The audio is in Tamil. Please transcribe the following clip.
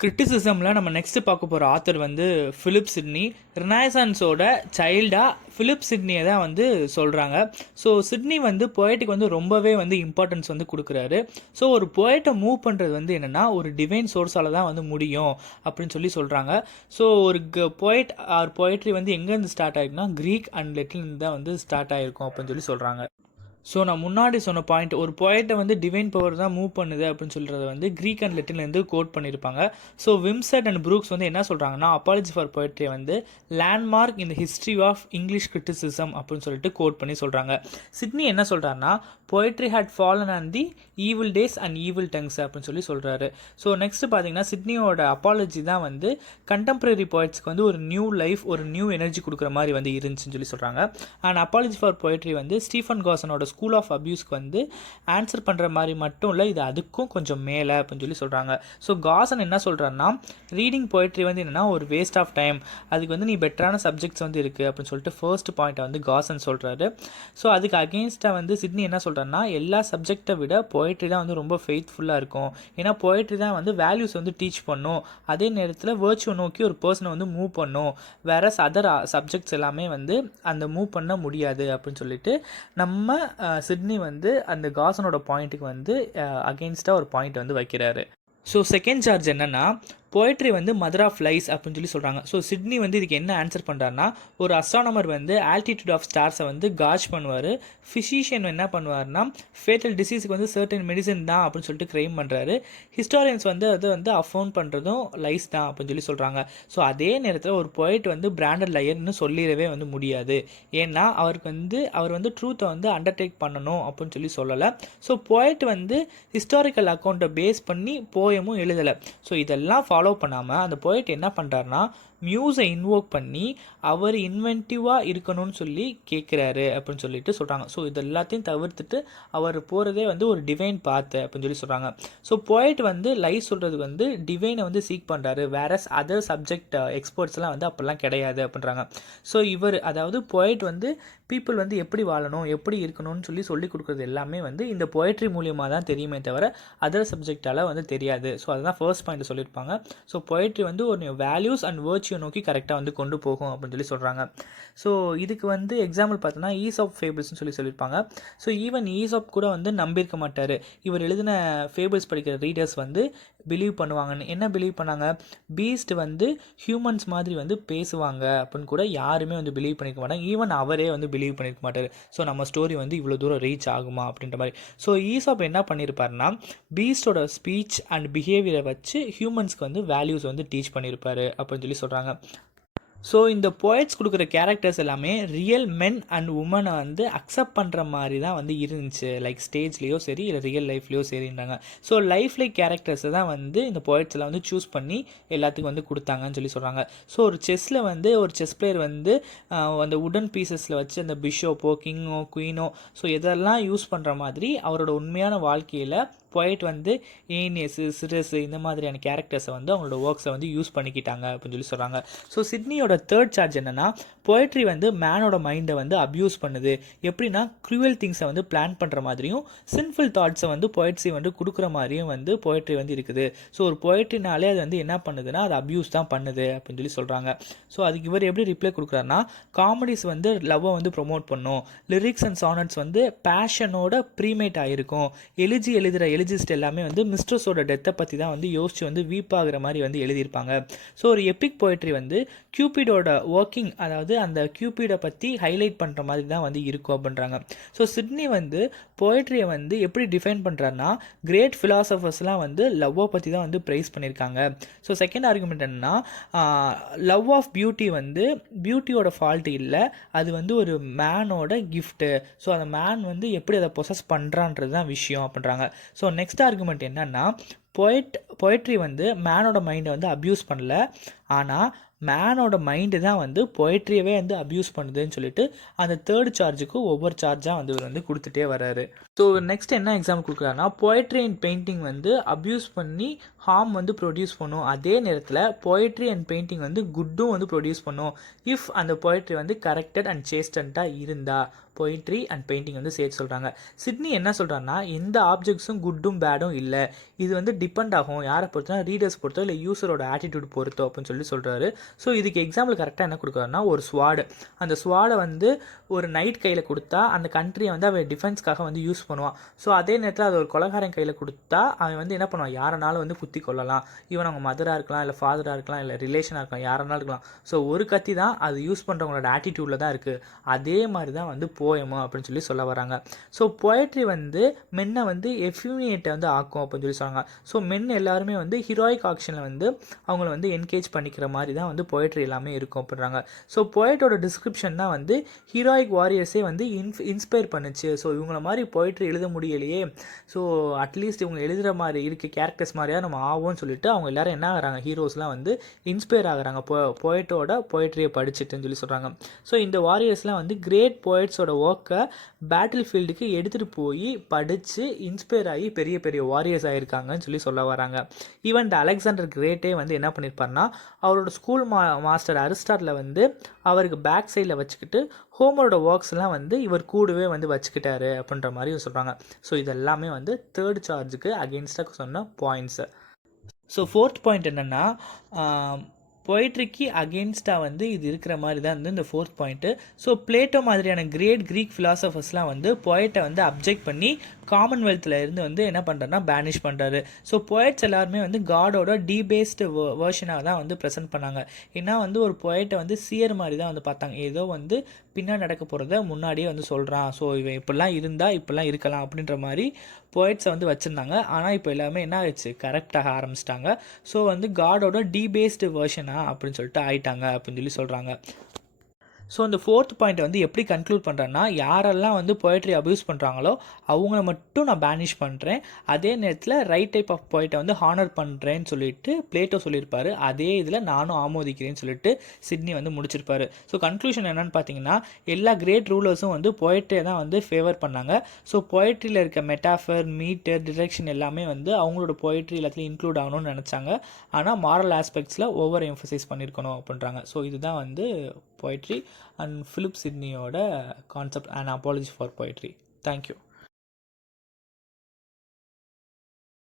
கிரிட்டிசிசமில் நம்ம நெக்ஸ்ட் பார்க்க போகிற ஆத்தர் வந்து ஃபிலிப் சிட்னி. ரினைசான்ஸோட சைல்டாக ஃபிலிப் சிட்னியை தான் வந்து சொல்கிறாங்க. ஸோ சிட்னி வந்து போய்ட்டுக்கு வந்து ரொம்பவே வந்து இம்பார்ட்டன்ஸ் வந்து கொடுக்குறாரு. ஸோ ஒரு போய்ட்டை மூவ் பண்ணுறது வந்து என்னென்னா ஒரு டிவைன் சோர்ஸால் தான் வந்து முடியும் அப்படின்னு சொல்லி சொல்கிறாங்க. ஸோ ஒரு போய்ட் ஆர் போய்ட்ரி வந்து எங்கேருந்து ஸ்டார்ட் ஆகிருக்குன்னா க்ரீக் அண்ட் லெட்டின் தான் வந்து ஸ்டார்ட் ஆகிருக்கும் அப்படின்னு சொல்லி சொல்கிறாங்க. ஸோ நான் முன்னாடி சொன்ன பாயிண்ட், ஒரு போய்ட்டை வந்து டிவைன் பவர் தான் மூவ் பண்ணுது அப்படின்னு சொல்கிறத வந்து க்ரீக் அண்ட் லெட்டின்லேருந்து கோட் பண்ணியிருப்பாங்க. ஸோ விம்செட் அண்ட் ப்ரூக்ஸ் வந்து என்ன சொல்கிறாங்கன்னா அப்பாலஜி ஃபார் போய்ட்ரி வந்து landmark in the history of English criticism அப்படின்னு சொல்லிட்டு கோட் பண்ணி சொல்கிறாங்க. சிட்னி என்ன சொல்கிறாருன்னா poetry had fallen on the evil days and evil tongues அப்படின்னு சொல்லி சொல்கிறாரு. ஸோ நெக்ஸ்ட் பார்த்தீங்கன்னா சிட்னியோட அப்பாலஜி தான் வந்து கண்டெம்பரரி போய்ட்ஸ்க்கு வந்து ஒரு நியூ லைஃப், ஒரு நியூ எனர்ஜி கொடுக்குற மாதிரி வந்து இருந்துச்சுன்னு சொல்லி சொல்கிறாங்க. அண்ட் அப்பாலஜி ஃபார் போய்ட்ரி வந்து ஸ்டீஃபன் காசனோட ஸ்கூல் ஆஃப் அப்யூஸ்க்கு வந்து ஆன்சர் பண்ணுற மாதிரி மட்டும் இல்லை, இது அதுக்கும் கொஞ்சம் மேலே அப்படின்னு சொல்லி சொல்கிறாங்க. ஸோ காசன் என்ன சொல்கிறாருன்னா ரீடிங் போய்ட்ரி வந்து என்னென்னா ஒரு வேஸ்ட் ஆஃப் டைம், அதுக்கு வந்து நீ பெட்டரான சப்ஜெக்ட்ஸ் வந்து இருக்குது அப்படின்னு சொல்லிட்டு ஃபர்ஸ்ட் பாயிண்ட்டை வந்து காசன் சொல்கிறாரு. ஸோ அதுக்கு அகெயின்ஸ்டாக வந்து சிட்னி என்ன சொல்கிறாருன்னா எல்லா சப்ஜெக்டை விட போய்ட்ரி தான் வந்து ரொம்ப ஃபெய்த்ஃபுல்லாக இருக்கும். ஏன்னா போய்ட்ரி தான் வந்து வேல்யூஸ் வந்து டீச் பண்ணும், அதே நேரத்தில் வேர்ச்சுவை நோக்கி ஒரு பர்சனை வந்து மூவ் பண்ணும். வேற அதர் சப்ஜெக்ட்ஸ் எல்லாமே வந்து அந்த மூவ் பண்ண முடியாது அப்படின்னு சொல்லிட்டு நம்ம சிட்னி வந்து அந்த காசனோட பாயிண்ட்டுக்கு வந்து அகெயின்ஸ்டாக ஒரு பாயிண்ட் வந்து வைக்கிறாரு. ஸோ செகண்ட் சார்ஜ் என்னென்னா போய்ட்ரி வந்து மதர் ஆஃப் லைஸ் அப்படின்னு சொல்லி சொல்கிறாங்க. ஸோ சிட்னி வந்து இதுக்கு என்ன ஆன்சர் பண்ணுறாருன்னா ஒரு அஸ்ட்ரானமர் வந்து ஆல்டிடியூட் ஆஃப் ஸ்டார்ஸை வந்து காஜ் பண்ணுவார். ஃபிசிஷியன் என்ன பண்ணுவார்னா ஃபேட்டல் டிசீஸுக்கு வந்து சர்டன் மெடிசன் தான் அப்படின்னு சொல்லிட்டு கிரைம் பண்ணுறாரு. ஹிஸ்டாரியன்ஸ் வந்து அதை வந்து அஃபோன் பண்ணுறதும் லைஸ் தான் அப்படின்னு சொல்லி சொல்கிறாங்க. ஸோ அதே நேரத்தில் ஒரு போய்ட் வந்து பிராண்டட் லயர்னு சொல்லிடவே வந்து முடியாது. ஏன்னா அவர் வந்து ட்ரூத்தை வந்து அண்டர்டேக் பண்ணணும் அப்படின்னு சொல்லி சொல்லலை. ஸோ போய்ட் வந்து ஹிஸ்டாரிக்கல் அக்கௌண்ட்டை பேஸ் பண்ணி போயமும் எழுதலை. ஸோ இதெல்லாம் ஃபாலோ பண்ணாமல் அந்த போய்ட் என்ன பண்ணுறாருனா மியூஸை இன்வோக் பண்ணி அவர் இன்வென்டிவாக இருக்கணும்னு சொல்லி கேட்குறாரு அப்படின்னு சொல்லிட்டு சொல்கிறாங்க. ஸோ இது எல்லாத்தையும் தவிர்த்துட்டு அவர் போகிறதே வந்து ஒரு டிவைன் பாத்து அப்படின்னு சொல்லி சொல்கிறாங்க. ஸோ போய்ட் வந்து லைஃப் சொல்கிறது வந்து டிவைனை வந்து சீக் பண்ணுறாரு, வேற அதர் சப்ஜெக்ட் எக்ஸ்பர்ட்ஸ்லாம் வந்து அப்படிலாம் கிடையாது அப்படின்றாங்க. ஸோ அதாவது போய்ட் வந்து பீப்புள் வந்து எப்படி வாழணும், எப்படி இருக்கணும்னு சொல்லி கொடுக்குறது எல்லாமே வந்து இந்த போய்ட்ரி மூலியமாக தான் தெரியுமே தவிர அதர் சப்ஜெக்டால் வந்து தெரியாது. ஸோ அதுதான் ஃபர்ஸ்ட் பாயிண்ட் சொல்லியிருப்பாங்க. ஸோ போய்ட்ரி வந்து ஒரு வேல்யூஸ் அண்ட் வேர்ச்சுவை நோக்கி கரெக்டாக வந்து கொண்டு போகும் அப்படின்னு சொல்லி சொல்கிறாங்க. ஸோ இதுக்கு வந்து எக்ஸாம்பிள் பார்த்தோன்னா ஈசாப் ஃபேபிள்ஸ்னு சொல்லியிருப்பாங்க. ஸோ ஈவன் ஈசாப் கூட வந்து நம்பியிருக்க மாட்டார். இவர் எழுதின ஃபேபிள்ஸ் படிக்கிற ரீடர்ஸ் வந்து பிலீவ் பண்ணுவாங்கன்னு. என்ன பிலீவ் பண்ணாங்க, பீஸ்ட் வந்து ஹியூமன்ஸ் மாதிரி வந்து பேசுவாங்க அப்படின்னு கூட யாருமே வந்து பிலீவ் பண்ணியிருக்க மாட்டாங்க. ஈவன் அவரே வந்து பிலீவ் பண்ணியிருக்க மாட்டார். ஸோ நம்ம ஸ்டோரி வந்து இவ்வளோ தூரம் ரீச் ஆகுமா அப்படின்ற மாதிரி. ஸோ ஈசாப் என்ன பண்ணியிருப்பாருன்னா பீஸ்டோட ஸ்பீச் அண்ட் பிஹேவியரை வச்சு ஹியூமன்ஸ்க்கு வந்து வேல்யூஸ் வந்து டீச் பண்ணியிருப்பாரு அப்படின்னு சொல்லி சொல்கிறாங்க. ஸோ இந்த போய்ட்ஸ் கொடுக்குற கேரக்டர்ஸ் எல்லாமே ரியல் மென் அண்ட் உமனை வந்து அக்செப்ட் பண்ணுற மாதிரி தான் வந்து இருந்துச்சு. லைக் ஸ்டேஜ்லேயோ சரி இல்லை ரியல் லைஃப்லேயோ சரின்றாங்க. ஸோ லைஃப் லைக் கேரக்டர்ஸை தான் வந்து இந்த போய்ட்ஸ் எல்லாம் வந்து சூஸ் பண்ணி எல்லாத்துக்கும் வந்து கொடுத்தாங்கன்னு சொல்லி சொல்கிறாங்க. ஸோ ஒரு செஸ்ஸில் வந்து ஒரு செஸ் பிளேயர் வந்து அந்த உடன் பீசஸில் வச்சு அந்த பிஷப்போ கிங்கோ குயினோ ஸோ இதெல்லாம் யூஸ் பண்ணுற மாதிரி அவரோட உண்மையான வாழ்க்கையில் போய்ட் வந்து ஏனியஸு சிரஸு இந்த மாதிரியான கேரக்டர்ஸை வந்து அவங்களோட ஒர்க்ஸை வந்து யூஸ் பண்ணிக்கிட்டாங்க அப்படின்னு சொல்லி சொல்கிறாங்க. ஸோ சிட்னியோட தேர்ட் சார்ஜ் என்னென்னா போய்ட்ரி வந்து மேனோட மைண்டை வந்து அப்யூஸ் பண்ணுது. எப்படின்னா க்ரூவல் திங்ஸை வந்து பிளான் பண்ணுற மாதிரியும் சின்ஃபுல் தாட்ஸை வந்து போய்ட்ரி வந்து கொடுக்குற மாதிரியும் வந்து போய்ட்ரி வந்து இருக்குது. ஸோ ஒரு போய்ட்ரினாலே அது வந்து என்ன பண்ணுதுன்னா அது அப்யூஸ் தான் பண்ணுது அப்படின்னு சொல்லி சொல்கிறாங்க. ஸோ அதுக்கு இவர் எப்படி ரிப்ளை கொடுக்குறாருன்னா காமெடிஸ் வந்து லவ்வை வந்து ப்ரொமோட் பண்ணும், லிரிக்ஸ் அண்ட் சானட்ஸ் வந்து பேஷனோட ப்ரீமேட் ஆகிருக்கும், எழுதுகிற எலிஜிஸ்ட் எல்லாமே வந்து மிஸ்ட்ரஸோட டெத்தை பற்றி தான் வந்து யோசிச்சு வந்து வீப் ஆகிற மாதிரி வந்து எழுதியிருப்பாங்க. ஸோ ஒரு எபிக் போய்ட்ரி வந்து கியூபிடோட ஒர்க்கிங், அதாவது அந்த கியூபிடை பற்றி ஹைலைட் பண்ணுற மாதிரி தான் வந்து இருக்கும் அப்படின்றாங்க. ஸோ சிட்னி வந்து போய்ட்ரியை வந்து எப்படி டிஃபைன் பண்ணுறாருன்னா கிரேட் ஃபிலாசபர்ஸ்லாம் வந்து லவ்வை பற்றி தான் வந்து ப்ரைஸ் பண்ணியிருக்காங்க. ஸோ செகண்ட் ஆர்குமெண்ட் என்னன்னா லவ் ஆஃப் பியூட்டி வந்து பியூட்டியோட ஃபால்ட் இல்லை, அது வந்து ஒரு மேனோட கிஃப்ட்டு. ஸோ அந்த மேன் வந்து எப்படி அதை பொசஸ் பண்ணுறான்றது தான் விஷயம் அப்படின்றாங்க. ஸோ நெக்ஸ்ட் ஆர்குமெண்ட் என்னன்னா போய்ட்ரி வந்து மேனோட மைண்டை வந்து அப்யூஸ் பண்ணல, ஆனால் மேனோட மைண்டு தான் வந்து பொயட்ரியவே வந்து அப்யூஸ் பண்ணுதுன்னு சொல்லிட்டு அந்த தேர்ட் சார்ஜுக்கு ஒவ்வொரு சார்ஜாக வந்து இவர் வந்து கொடுத்துட்டே வராரு. ஸோ நெக்ஸ்ட் என்ன எக்ஸாம்பிள் கொடுக்குறாருன்னா, பொயட்ரி அண்ட் பெயிண்டிங் வந்து அப்யூஸ் பண்ணி ஹார்ம் வந்து ப்ரொடியூஸ் பண்ணும், அதே நேரத்தில் பொயட்ரி அண்ட் பெயிண்டிங் வந்து குட்டும் வந்து ப்ரொடியூஸ் பண்ணும் இஃப் அந்த பொயட்ரி வந்து கரெக்டட் அண்ட் சேஸ்டண்ட்டாக இருந்தால். பொயிட்ரி அண்ட் பெயிண்டிங் வந்து சேர்த்து சொல்கிறாங்க. சிட்னி என்ன சொல்கிறான்னா, எந்த ஆப்ஜெக்ட்ஸும் குட்டும் பேடும் இல்லை, இது வந்து டிபெண்ட் ஆகும் யாரை பொறுத்தனா ரீடர்ஸ் பொறுத்தோ இல்லை யூஸரோட ஆட்டிடியூட் பொறுத்தோ அப்படின்னு சொல்லி சொல்கிறாரு. ஸோ இதுக்கு எக்ஸாம்பிள் கரெக்டாக என்ன கொடுக்குறாருன்னா, ஒரு ஸ்வாடு, அந்த ஸ்வாடை வந்து ஒரு நைட் கையில் கொடுத்தா அந்த கண்ட்ரியை வந்து அவன் டிஃபென்ஸ்க்காக வந்து யூஸ் பண்ணுவான். ஸோ அதே நேரத்தில் அது ஒரு கொலகாரன் கையில் கொடுத்தா அவன் வந்து என்ன பண்ணுவான், யாரனாலும் வந்து குத்தி கொள்ளலாம். ஈவன் அவங்க மதராக இருக்கலாம், இல்லை ஃபாதராக இருக்கலாம், இல்லை ரிலேஷனாக இருக்கலாம், யாரனாலும் இருக்கலாம். ஸோ ஒரு கத்தி தான் அது யூஸ் பண்ணுறவங்களோட ஆட்டிடியூடில் தான் இருக்குது. அதே மாதிரி தான் வந்து போயமோ அப்படின்னு சொல்லி சொல்ல வராங்க. ஸோ பொயட்ரி வந்து மென்னை வந்து எஃப்யூனியேட்டை வந்து ஆக்கும் அப்படின்னு சொல்லி சொல்கிறாங்க. ஸோ மென் எல்லாருமே வந்து ஹீரோயிக் ஆக்ஷனில் வந்து அவங்கள வந்து என்கேஜ் பண்ணிக்கிற மாதிரி தான் வந்து பொயட்ரி எல்லாமே இருக்கும் அப்படின்றாங்க. ஸோ பொயட்டோட டிஸ்கிரிப்ஷன் தான் வந்து ஹீரோயிக் வாரியர்ஸே வந்து இன்ஸ்பயர் பண்ணுச்சு. ஸோ இவங்கள மாதிரி பொயட்ரி எழுத முடியலையே, ஸோ அட்லீஸ்ட் இவங்க எழுதுகிற மாதிரி இருக்க கேரக்டர்ஸ் மாதிரியா நம்ம ஆகும்னு சொல்லிட்டு அவங்க எல்லாரும் என்ன ஆகிறாங்க, ஹீரோஸ்லாம் வந்து இன்ஸ்பயர் ஆகிறாங்க பொயட்டோட பொயட்ரியை படிச்சுட்டுன்னு சொல்லி சொல்கிறாங்க. ஸோ இந்த வாரியர்ஸ்லாம் வந்து கிரேட் பொயட்ஸோட ஒர்க்கை பேட்டில் ஃபீல்டுக்கு எடுத்துகிட்டு போய் படித்து இன்ஸ்பயர் ஆகி பெரிய பெரிய வாரியர்ஸ் ஆகியிருக்காங்கன்னு சொல்லி சொல்ல வராங்க. ஈவன் அலெக்சாண்டர் கிரேட்டே வந்து என்ன பண்ணியிருப்பாருன்னா, அவரோட ஸ்கூல் மாஸ்டர் அரிஸ்டாட்டில் வந்து அவருக்கு பேக் சைடில் வச்சுக்கிட்டு ஹோமரோட ஒர்க்ஸ்லாம் வந்து இவர் கூடவே வந்து வச்சுக்கிட்டாரு அப்படின்ற மாதிரி சொல்கிறாங்க. ஸோ இதெல்லாமே வந்து தேர்ட் சார்ஜுக்கு அகெயின்ஸ்டாக சொன்ன பாயிண்ட்ஸு. ஸோ ஃபோர்த் பாயிண்ட் என்னென்னா, பொயட்ரிக்கு அகெயின்ஸ்டாக வந்து இது இருக்கிற மாதிரி தான் வந்து இந்த ஃபோர்த் பாயிண்ட்டு. ஸோ பிளேட்டோ மாதிரியான கிரேட் க்ரீக் ஃபிலாசபர்ஸ்லாம் வந்து பொயட்டை வந்து அப்ஜெக்ட் பண்ணி காமன்வெல்த்தில் இருந்து வந்து என்ன பண்ணுறாருன்னா பேனிஷ் பண்ணுறாரு. ஸோ பொயட்ஸ் எல்லாருமே வந்து காடோட டீபேஸ்டு வேர்ஷனாக தான் வந்து ப்ரெசென்ட் பண்ணாங்க. ஏன்னா வந்து ஒரு பொயட்டை வந்து சியர் மாதிரி தான் வந்து பார்த்தாங்க, ஏதோ வந்து பின்னாடி நடக்க போகிறத முன்னாடியே வந்து சொல்கிறான், ஸோ இவன் இப்படிலாம் இருந்தால் இப்படிலாம் இருக்கலாம் அப்படின்ற மாதிரி பொயட்ஸை வந்து வச்சுருந்தாங்க. ஆனால் இப்போ எல்லாமே என்ன ஆயிடுச்சு, கரெக்டாக ஆரம்பிச்சிட்டாங்க. ஸோ வந்து காடோட டீபேஸ்டு வேர்ஷனா அப்படின்னு சொல்லிட்டு ஆயிட்டாங்க அப்படின்னு சொல்லி சொல்கிறாங்க. ஸோ இந்த ஃபோர்த் பாயிண்ட் வந்து எப்படி கன்க்ளூட் பண்ணுறேன்னா, யாரெல்லாம் வந்து பொயட்ரி அப்யூஸ் பண்ணுறாங்களோ அவங்கள மட்டும் நான் பேனிஷ் பண்ணுறேன், அதே நேரத்தில் ரைட் டைப் ஆஃப் பொயட்டை வந்து ஹானர் பண்ணுறேன்னு சொல்லிட்டு பிளேட்டோ சொல்லியிருப்பார். அதே இதில் நானும் ஆமோதிக்கிறேன்னு சொல்லிட்டு சிட்னி வந்து முடிச்சிருப்பார். ஸோ கன்க்ளூஷன் என்னென்னு பார்த்தீங்கன்னா, எல்லா கிரேட் ரூலர்ஸும் வந்து பொயட்ரியை தான் வந்து ஃபேவர் பண்ணாங்க. ஸோ பொயட்ரியில் இருக்க மெட்டாஃபர், மீட்டர், டிரெக்ஷன் எல்லாமே வந்து அவங்களோட பொயட்ரி எல்லாத்துலையும் இன்க்ளூட் ஆகணும்னு நினச்சாங்க. ஆனால் மாரல் ஆஸ்பெக்ட்ஸில் ஓவர் எம்ஃபசைஸ் பண்ணியிருக்கணும் அப்படின்றாங்க. ஸோ இதுதான் வந்து poetry and Philip Sidneyயோட concept, an apology for poetry. Thank you.